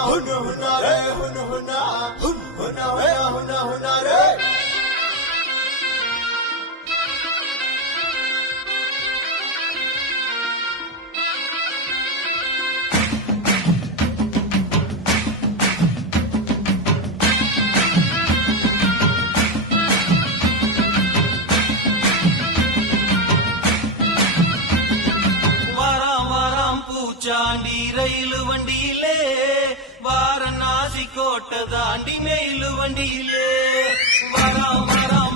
हुन हुना रे हुन हुना हुन हुना हुना हुना हुना रे பூச்சாண்டி ரயிலு வண்டியிலே வாரணாசி கோட்டை தாண்டி மெயிலு வண்டியிலே வராம் வராம்